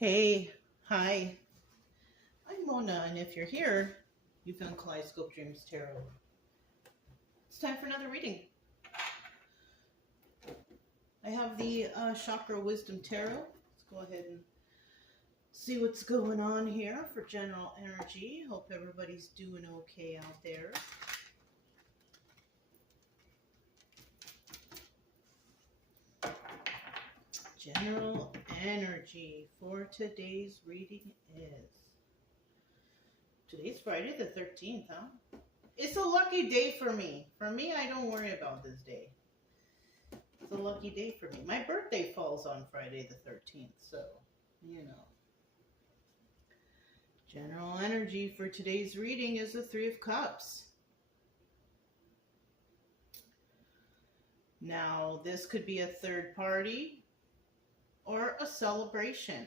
Hey, hi, I'm Mona, and if you're here, you found Kaleidoscope Dreams Tarot. It's time for another reading. I have the Chakra Wisdom Tarot. Let's go ahead and see what's going on here for general energy. Hope everybody's doing okay out there. General energy for today's reading is... Today's Friday the 13th, huh? It's a lucky day for me. For me, I don't worry about this day. It's a lucky day for me. My birthday falls on Friday the 13th, so, you know. General energy for today's reading is the Three of Cups. Now, this could be a third party or a celebration.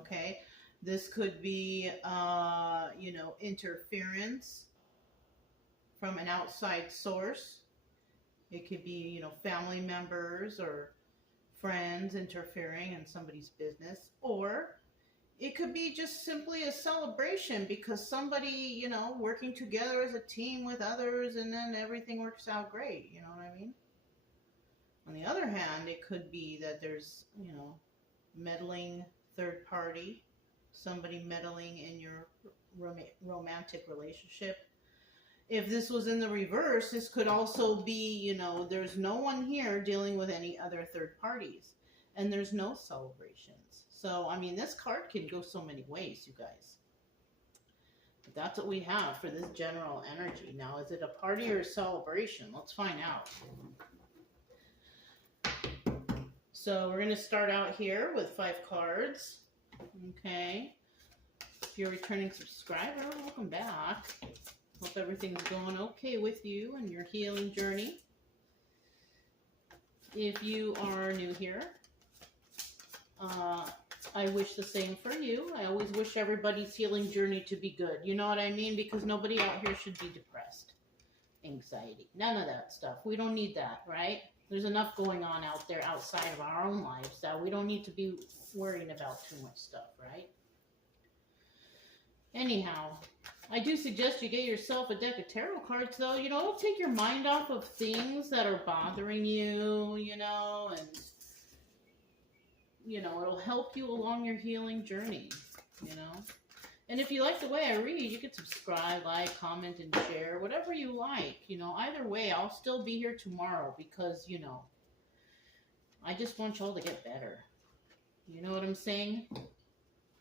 Okay? This could be, interference from an outside source. It could be, family members or friends interfering in somebody's business. Or it could be just simply a celebration because somebody, working together as a team with others and then everything works out great. You know what I mean? On the other hand, it could be that there's, meddling third party, somebody meddling in your romantic relationship. If this was in the reverse, this could also be, there's no one here dealing with any other third parties, and there's no celebrations. So, this card can go so many ways, you guys. But that's what we have for this general energy. Now, is it a party or a celebration? Let's find out. So, we're going to start out here with 5 cards. Okay. If you're a returning subscriber, welcome back. Hope everything's going okay with you and your healing journey. If you are new here, I wish the same for you. I always wish everybody's healing journey to be good. You know what I mean? Because nobody out here should be depressed. Anxiety. None of that stuff. We don't need that, right? There's enough going on out there outside of our own lives that we don't need to be worrying about too much stuff, right? Anyhow, I do suggest you get yourself a deck of tarot cards, though. It'll take your mind off of things that are bothering you, and, it'll help you along your healing journey, And if you like the way I read, you can subscribe, like, comment, and share, whatever you like. Either way, I'll still be here tomorrow because, I just want y'all to get better. You know what I'm saying?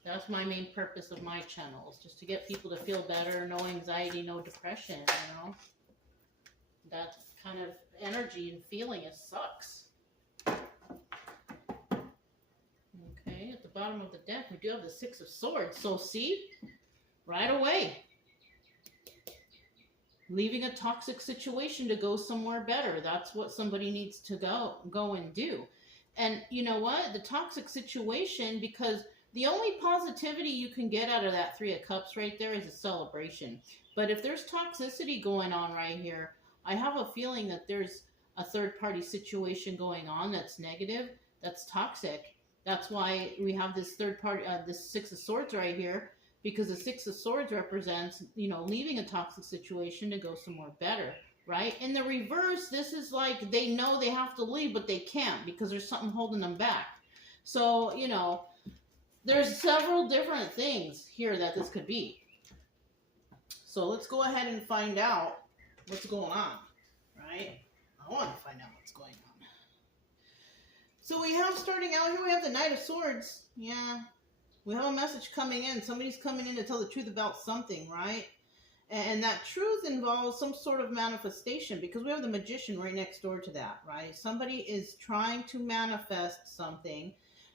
That's my main purpose of my channel, is just to get people to feel better, no anxiety, no depression, That kind of energy and feeling, it sucks. Okay, at the bottom of the deck, we do have the Six of Swords. So see, right away, leaving a toxic situation to go somewhere better. That's what somebody needs to go and do. And you know what? The toxic situation, because the only positivity you can get out of that Three of Cups right there is a celebration. But if there's toxicity going on right here, I have a feeling that there's a third-party situation going on that's negative, that's toxic. That's why we have this third party, this Six of Swords right here, because the Six of Swords represents, leaving a toxic situation to go somewhere better, right? In the reverse, this is like they know they have to leave, but they can't because there's something holding them back. So, there's several different things here that this could be. So let's go ahead and find out what's going on, right? I want to find out what's going on. So we have, starting out here, we have the Knight of Swords. Yeah, we have a message coming in. Somebody's coming in to tell the truth about something, right? And that truth involves some sort of manifestation, because we have the Magician right next door to that, right? Somebody is trying to manifest something,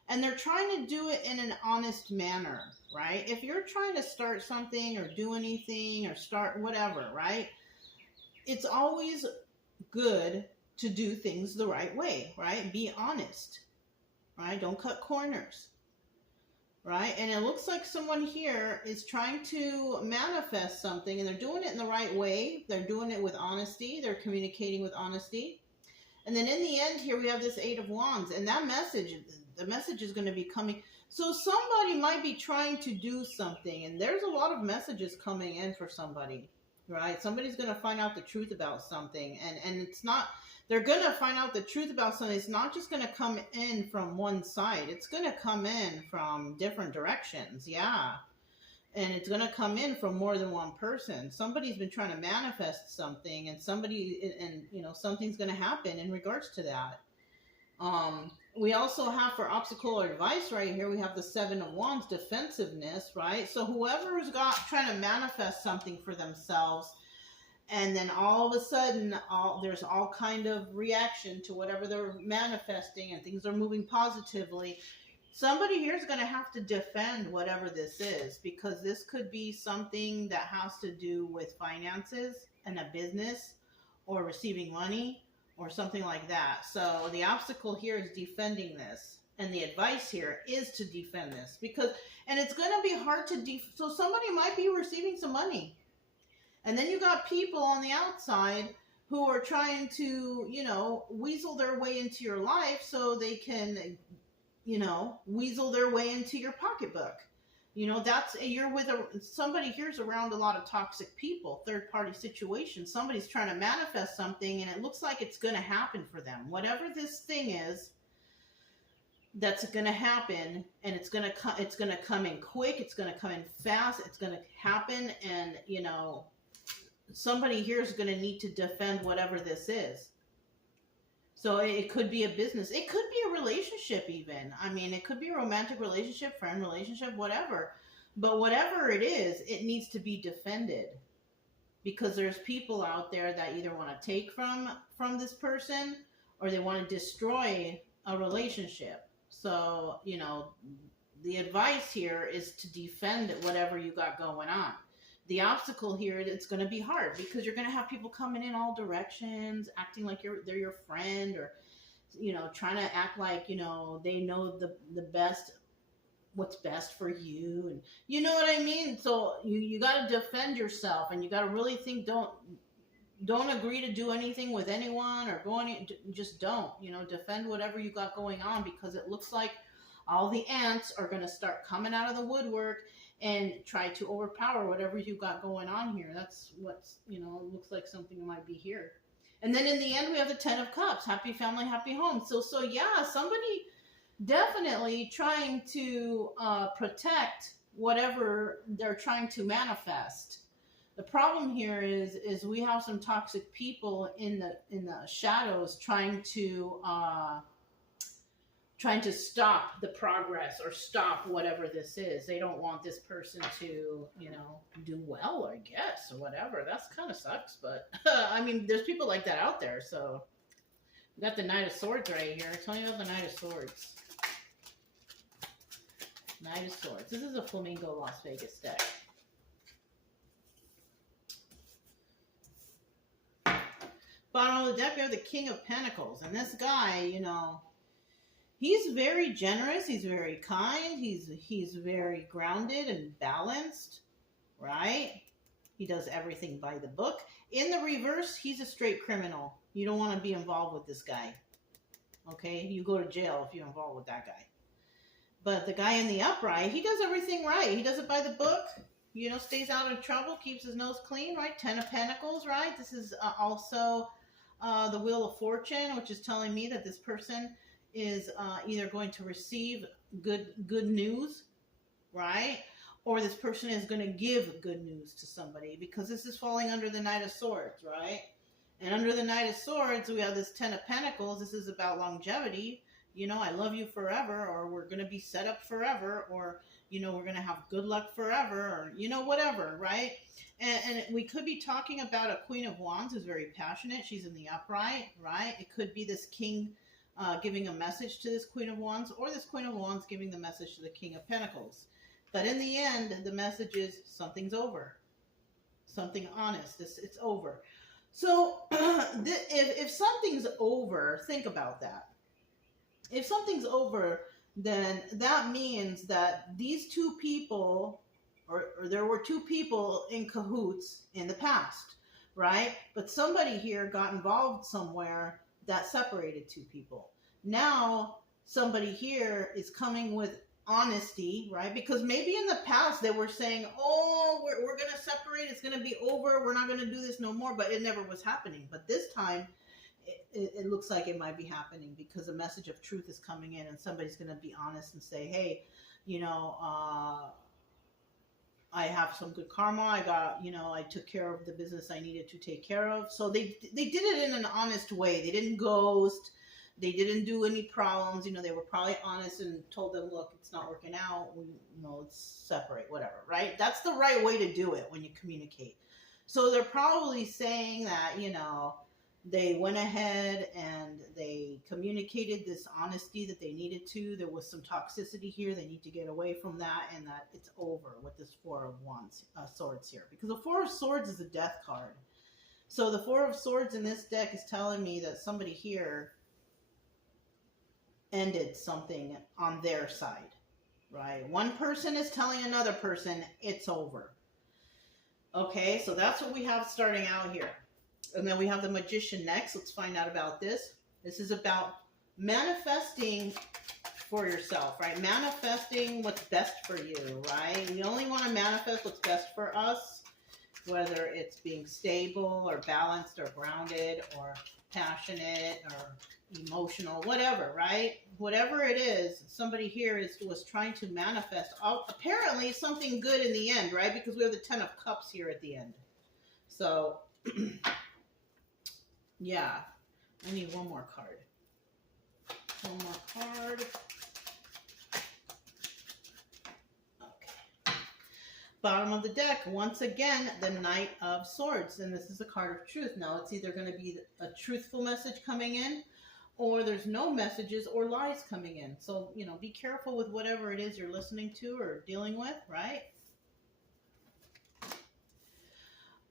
and they're trying to do it in an honest manner, right? If you're trying to start something or do anything or start whatever, right? It's always good to do things the right way, right? Be honest, right? Don't cut corners, right? And it looks like someone here is trying to manifest something, and they're doing it in the right way. They're doing it with honesty. They're communicating with honesty. And then in the end here, we have this Eight of Wands, and that message, the message is going to be coming. So somebody might be trying to do something, and there's a lot of messages coming in for somebody, right? Somebody's going to find out the truth about something, and it's not, they're going to find out the truth about something. It's not just going to come in from one side. It's going to come in from different directions. Yeah. And it's going to come in from more than one person. Somebody's been trying to manifest something, and something's going to happen in regards to that. We also have, for obstacle or advice right here, we have the Seven of Wands, defensiveness, right? So whoever is trying to manifest something for themselves, and then all of a sudden, there's all kind of reaction to whatever they're manifesting, and things are moving positively. Somebody here is going to have to defend whatever this is, because this could be something that has to do with finances and a business, or receiving money, or something like that. So the obstacle here is defending this. And the advice here is to defend this. And it's going to be hard to so somebody might be receiving some money. And then you got people on the outside who are trying to, weasel their way into your life so they can, weasel their way into your pocketbook. You're with somebody here's around a lot of toxic people, third party situations. Somebody's trying to manifest something, and it looks like it's going to happen for them. Whatever this thing is that's going to happen, and it's going to come in quick. It's going to come in fast. It's going to happen. And, somebody here is going to need to defend whatever this is. So it could be a business. It could be a relationship even. I mean, it could be a romantic relationship, friend relationship, whatever. But whatever it is, it needs to be defended. Because there's people out there that either want to take from this person, or they want to destroy a relationship. So, the advice here is to defend whatever you got going on. The obstacle here, it's going to be hard, because you're going to have people coming in all directions, acting like they're your friend, or, trying to act like, they know the best, what's best for you. And you know what I mean? So you got to defend yourself, and you got to really think, don't agree to do anything with anyone, or just don't, defend whatever you got going on, because it looks like all the ants are going to start coming out of the woodwork and try to overpower whatever you got going on here. That's what's, looks like something might be here. And then in the end, we have the Ten of Cups, happy family, happy home. So yeah, somebody definitely trying to protect whatever they're trying to manifest. The problem here is we have some toxic people in the shadows trying to stop the progress, or stop whatever this is. They don't want this person to, do well, I guess, or whatever. That's kind of sucks, but I mean, there's people like that out there. So we got the Knight of Swords right here. Tell me about the Knight of Swords. Knight of Swords. This is a Flamingo Las Vegas deck. Bottom of the deck, we have the King of Pentacles. And this guy, he's very generous. He's very kind. He's very grounded and balanced, right? He does everything by the book. In the reverse, he's a straight criminal. You don't want to be involved with this guy. Okay? You go to jail if you're involved with that guy. But the guy in the upright, he does everything right. He does it by the book. Stays out of trouble, keeps his nose clean, right? Ten of Pentacles, right? This is also the Wheel of Fortune, which is telling me that this person is either going to receive good news, right? Or this person is going to give good news to somebody, because this is falling under the Knight of Swords, right? And under the Knight of Swords, we have this Ten of Pentacles. This is about longevity. I love you forever, or we're going to be set up forever, or, we're going to have good luck forever, or, whatever, right? And we could be talking about a Queen of Wands who's very passionate. She's in the upright, right? It could be this King giving a message to this Queen of Wands, or this Queen of Wands giving the message to the King of Pentacles. But in the end, the message is something's over. Something honest. It's over. So if something's over, think about that. If something's over, then that means that these two people, or there were two people in cahoots in the past, right? But somebody here got involved somewhere that separated two people. Now, somebody here is coming with honesty, right? Because maybe in the past they were saying, oh, we're going to separate, it's going to be over, we're not going to do this no more, but it never was happening. But this time, it looks like it might be happening because a message of truth is coming in and somebody's going to be honest and say, hey, you know, I have some good karma. I got, you know, I took care of the business I needed to take care of. So they did it in an honest way. They didn't ghost. They didn't do any problems. You know, they were probably honest and told them, look, it's not working out. Let's separate, whatever, right? That's the right way to do it when you communicate. So they're probably saying that, you know, they went ahead and they communicated this honesty that they needed to. There was some toxicity here. They need to get away from that, and that it's over with this Four of Swords here. Because the Four of Swords is a death card. So the Four of Swords in this deck is telling me that somebody here ended something on their side, right? One person is telling another person it's over. Okay, so that's what we have starting out here. And then we have the Magician next. Let's find out about this. This is about manifesting for yourself, right? Manifesting what's best for you, right? We only want to manifest what's best for us, whether it's being stable or balanced or grounded or passionate or emotional, whatever, right? Whatever it is, somebody here was trying to manifest apparently something good in the end, right? Because we have the Ten of Cups here at the end. So yeah, I need one more card. One more card. Okay. Bottom of the deck, once again, the Knight of Swords. And this is a card of truth. Now, it's either going to be a truthful message coming in, or there's no messages or lies coming in. So, you know, be careful with whatever it is you're listening to or dealing with, right?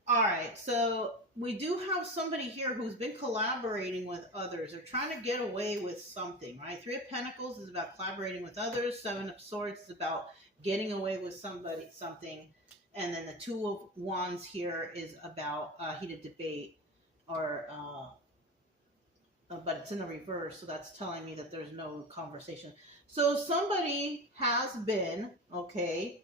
All right, so we do have somebody here who's been collaborating with others. They're trying to get away with something, right? Three of Pentacles is about collaborating with others. Seven of Swords is about getting away with something. And then the Two of Wands here is about heated debate, or but it's in the reverse, so that's telling me that there's no conversation. So somebody has been, okay,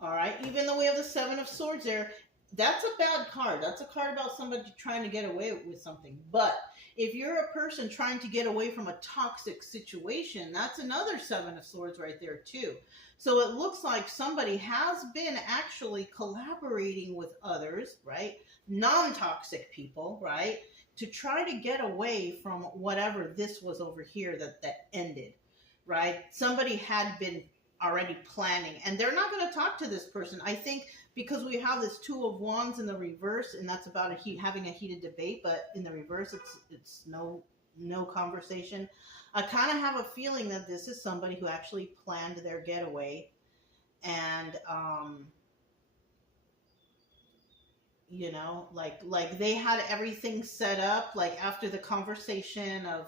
all right, even though we have the Seven of Swords there, that's a bad card. That's a card about somebody trying to get away with something. But if you're a person trying to get away from a toxic situation, that's another Seven of Swords right there too. So it looks like somebody has been actually collaborating with others, right? Non-toxic people, right? To try to get away from whatever this was over here that ended, right? Somebody had been already planning, and they're not going to talk to this person. I think because we have this Two of Wands in the reverse, and that's about having a heated debate, but in the reverse, it's no conversation. I kind of have a feeling that this is somebody who actually planned their getaway, and you know, like they had everything set up, like after the conversation of,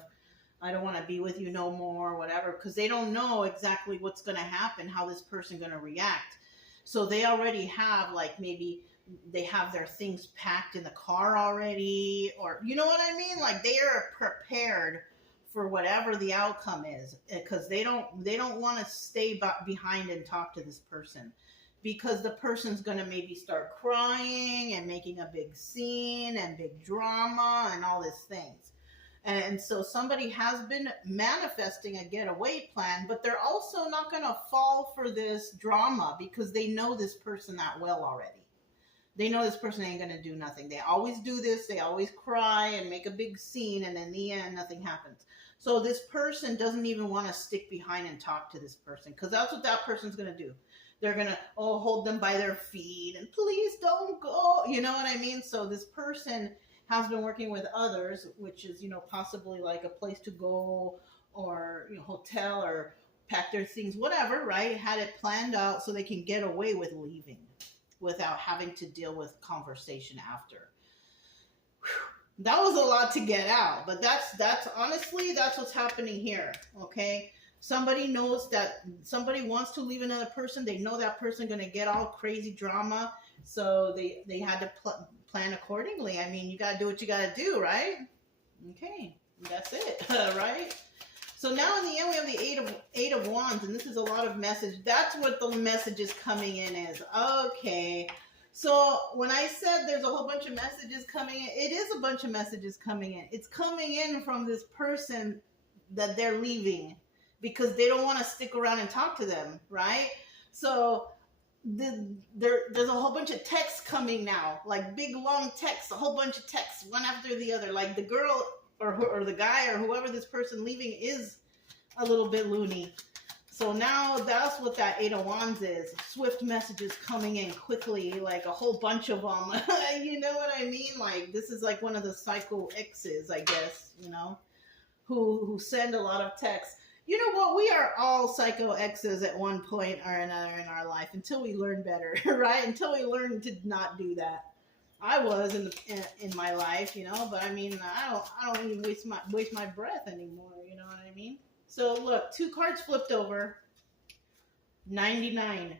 I don't want to be with you no more, whatever, because they don't know exactly what's going to happen, how this person going to react. So they already have, like, maybe they have their things packed in the car already, or, you know what I mean? Like, they are prepared for whatever the outcome is, because they don't want to stay behind and talk to this person, because the person's going to maybe start crying and making a big scene and big drama and all these things. And so somebody has been manifesting a getaway plan, but they're also not going to fall for this drama because they know this person that well already. They know this person ain't going to do nothing. They always do this. They always cry and make a big scene, and in the end, nothing happens. So this person doesn't even want to stick behind and talk to this person, because that's what that person's going to do. They're going to, hold them by their feet and please don't go. You know what I mean? So this person has been working with others, which is, you know, possibly like a place to go, or, you know, hotel, or pack their things, whatever, right? Had it planned out so they can get away with leaving without having to deal with conversation after. Whew. That was a lot to get out, but that's honestly, that's what's happening here, okay? Somebody knows that somebody wants to leave another person. They know that person going to get all crazy drama, so they had to plan accordingly. I mean, you got to do what you got to do, right? Okay, that's it, right? So now in the end, we have the eight of wands, and this is a lot of message. That's what the message is coming in is. Okay. So when I said there's a whole bunch of messages coming in, it is a bunch of messages coming in. It's coming in from this person that they're leaving because they don't want to stick around and talk to them, right? So there's a whole bunch of texts coming now, like big long texts, a whole bunch of texts, one after the other. Like the girl or the guy or whoever this person leaving is a little bit loony. So now that's what that Eight of Wands is. Swift messages coming in quickly, like a whole bunch of them. You know what I mean? Like this is like one of the psycho exes, I guess, you know, who send a lot of texts. You know what? We are all psycho exes at one point or another in our life until we learn better, right? Until we learn to not do that. I was in my life, you know, but I mean, I don't even waste my breath anymore. You know what I mean? So look, 2 cards flipped over. 99.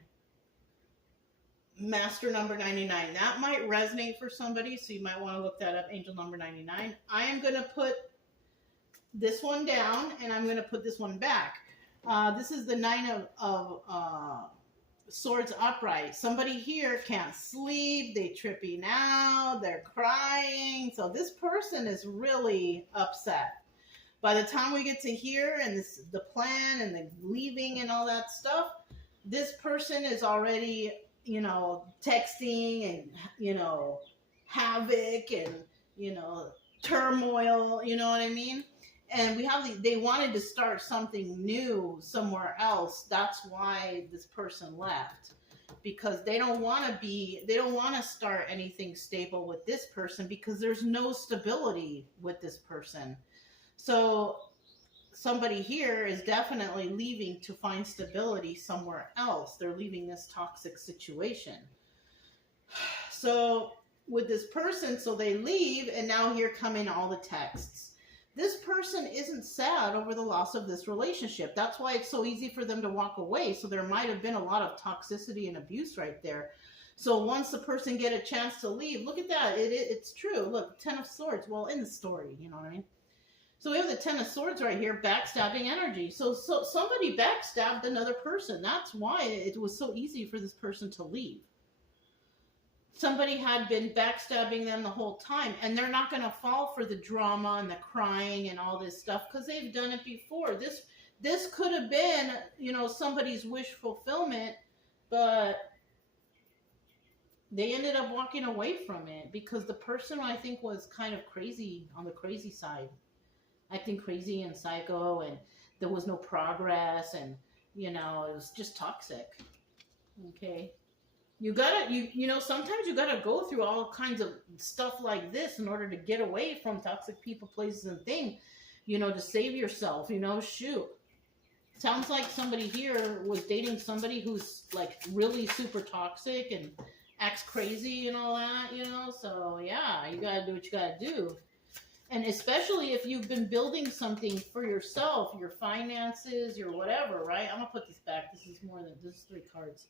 Master number 99. That might resonate for somebody, so you might want to look that up. Angel number 99. I am going to put this one down, and I'm going to put this one back. This is the 9 of Swords upright. Somebody here can't sleep. They tripping out. They're crying. So this person is really upset. By the time we get to here and the plan and the leaving and all that stuff, this person is already, you know, texting and, you know, havoc and, you know, turmoil, you know what I mean? And we have they wanted to start something new somewhere else. That's why this person left, because they don't want to start anything stable with this person because there's no stability with this person. So somebody here is definitely leaving to find stability somewhere else. They're leaving this toxic situation. So with this person, so they leave, and now here come in all the texts. This person isn't sad over the loss of this relationship. That's why it's so easy for them to walk away. So there might have been a lot of toxicity and abuse right there. So once the person get a chance to leave, look at that. It's true. Look, 10 of Swords. Well, in the story, you know what I mean? So we have the 10 of Swords right here, backstabbing energy. So somebody backstabbed another person. That's why it was so easy for this person to leave. Somebody had been backstabbing them the whole time, and they're not going to fall for the drama and the crying and all this stuff because they've done it before. This could have been, you know, somebody's wish fulfillment, but they ended up walking away from it because the person, I think, was kind of crazy, on the crazy side, acting crazy and psycho, and there was no progress, and, you know, it was just toxic. Okay. You know, sometimes you gotta go through all kinds of stuff like this in order to get away from toxic people, places, and things, you know, to save yourself, you know, shoot. Sounds like somebody here was dating somebody who's, like, really super toxic and acts crazy and all that, you know, so, yeah, you gotta do what you gotta do. And especially if you've been building something for yourself, your finances, your whatever, right? I'm gonna put this back. This is 3 cards.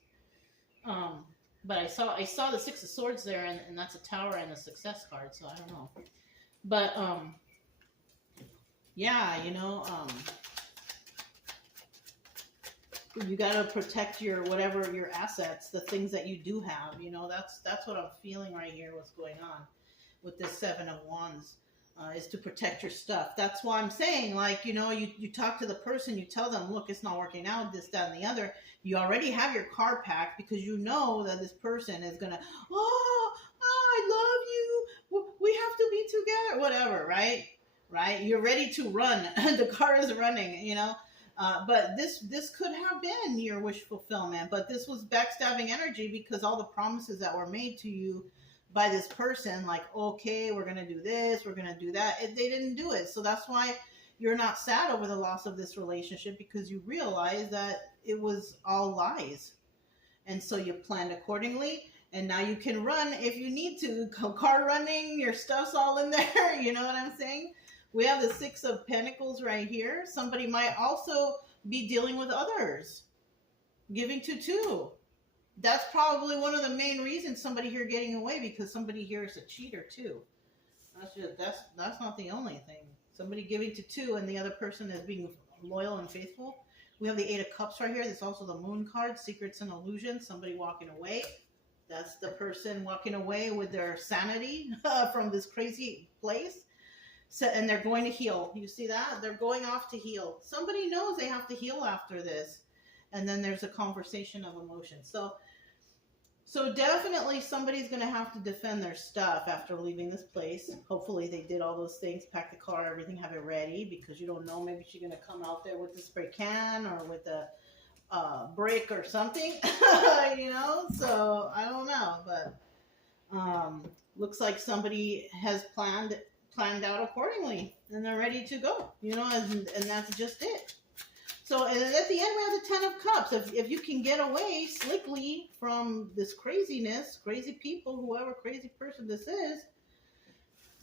But I saw the 6 of Swords there, and that's a Tower and a Success card, so I don't know. But, yeah, you know, you gotta protect your assets, the things that you do have, you know, that's what I'm feeling right here, what's going on with this 7 of Wands. Is to protect your stuff. That's why I'm saying, like, you know, you talk to the person, you tell them, look, it's not working out, this, that, and the other. You already have your card packed because you know that this person is going to, I love you. We have to be together. Whatever, right? Right? You're ready to run. The car is running, you know. But this could have been your wish fulfillment. But this was backstabbing energy because all the promises that were made to you by this person, like, okay, we're going to do this, we're going to do that. They didn't do it. So that's why you're not sad over the loss of this relationship, because you realize that it was all lies. And so you planned accordingly. And now you can run if you need to. Car running, your stuff's all in there. You know what I'm saying? We have the 6 of Pentacles right here. Somebody might also be dealing with others. Giving to 2. That's probably one of the main reasons somebody here getting away, because somebody here is a cheater too. That's not the only thing. Somebody giving to 2 and the other person is being loyal and faithful. We have the Eight of Cups right here. There's also the Moon card, secrets and illusions, somebody walking away. That's the person walking away with their sanity from this crazy place. So, and they're going to heal. You see that? They're going off to heal. Somebody knows they have to heal after this. And then there's a conversation of emotions. So definitely somebody's going to have to defend their stuff after leaving this place. Hopefully they did all those things, pack the car, everything, have it ready, because you don't know, maybe she's going to come out there with the spray can or with a brick or something, you know, so I don't know, but looks like somebody has planned out accordingly, and they're ready to go, you know, and that's just it. So and at the end, we have the Ten of Cups. If you can get away slickly from this craziness, crazy people, whoever crazy person this is,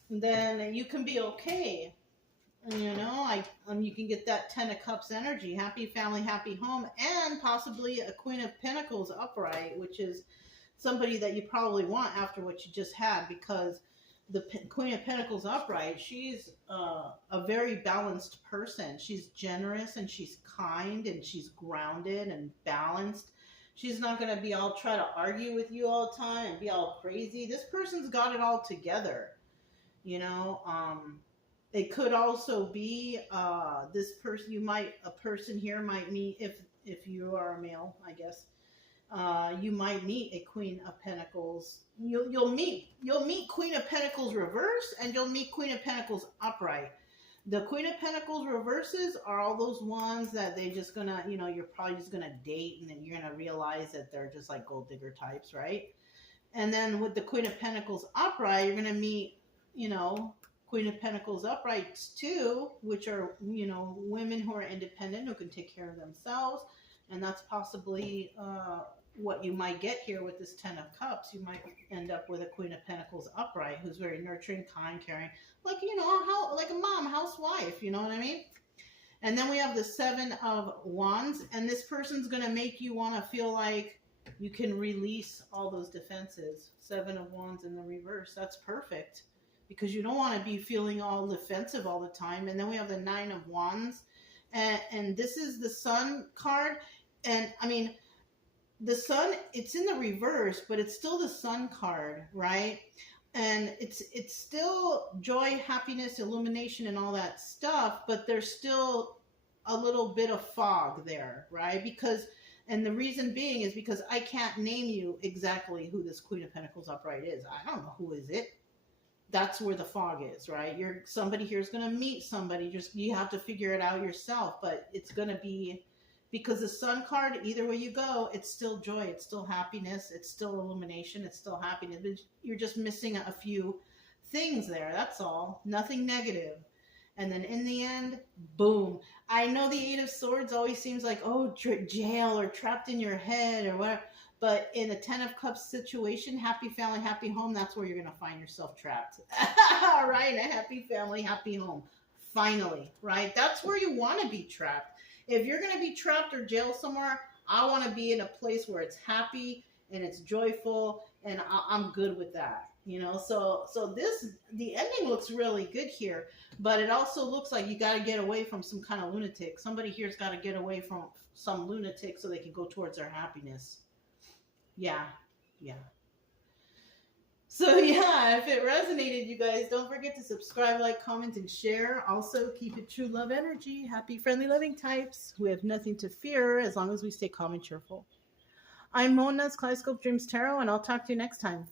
then you can be okay. And, you know, you can get that Ten of Cups energy, happy family, happy home, and possibly a Queen of Pentacles upright, which is somebody that you probably want after what you just had, because the Queen of Pentacles upright, she's a very balanced person. She's generous and she's kind and she's grounded and balanced. She's not going to be all try to argue with you all the time and be all crazy. This person's got it all together, you know. It could also be this person. A person here might meet, if you are a male, I guess. You might meet a Queen of Pentacles. You'll meet Queen of Pentacles reverse, and you'll meet Queen of Pentacles upright. The Queen of Pentacles reverses are all those ones that they just gonna, you know, you're probably just gonna date, and then you're gonna realize that they're just like gold digger types, right? And then with the Queen of Pentacles upright, you're gonna meet, you know, Queen of Pentacles uprights too, which are, you know, women who are independent, who can take care of themselves. And that's possibly what you might get here with this Ten of Cups. You might end up with a Queen of Pentacles upright who's very nurturing, kind, caring, like, you know, like a mom, housewife, you know what I mean? And then we have the Seven of Wands, and this person's going to make you want to feel like you can release all those defenses. Seven of Wands in the reverse. That's perfect, because you don't want to be feeling all defensive all the time. And then we have the Nine of Wands, and this is the Sun card. And I mean, the Sun, it's in the reverse, but it's still the Sun card, right? And it's still joy, happiness, illumination, and all that stuff, but there's still a little bit of fog there, right? Because, and the reason being is because I can't name you exactly who this Queen of Pentacles upright is. I don't know who is it. That's where the fog is, right? Somebody here is going to meet somebody. You have to figure it out yourself, but it's going to be, because the Sun card, either way you go, it's still joy, it's still happiness, it's still illumination, it's still happiness. But you're just missing a few things there. That's all. Nothing negative. And then in the end, boom. I know the Eight of Swords always seems like, oh, jail or trapped in your head or whatever. But in a Ten of Cups situation, happy family, happy home, that's where you're going to find yourself trapped. All right, a happy family, happy home. Finally, right? That's where you want to be trapped. If you're going to be trapped or jailed somewhere, I want to be in a place where it's happy and it's joyful, and I'm good with that. You know, so the ending looks really good here, but it also looks like you got to get away from some kind of lunatic. Somebody here's got to get away from some lunatic so they can go towards their happiness. Yeah. So yeah, if it resonated, you guys, don't forget to subscribe, like, comment, and share. Also, keep it true love energy. Happy, friendly, loving types. We have nothing to fear as long as we stay calm and cheerful. I'm Mona's Kaleidoscope Dreams Tarot, and I'll talk to you next time.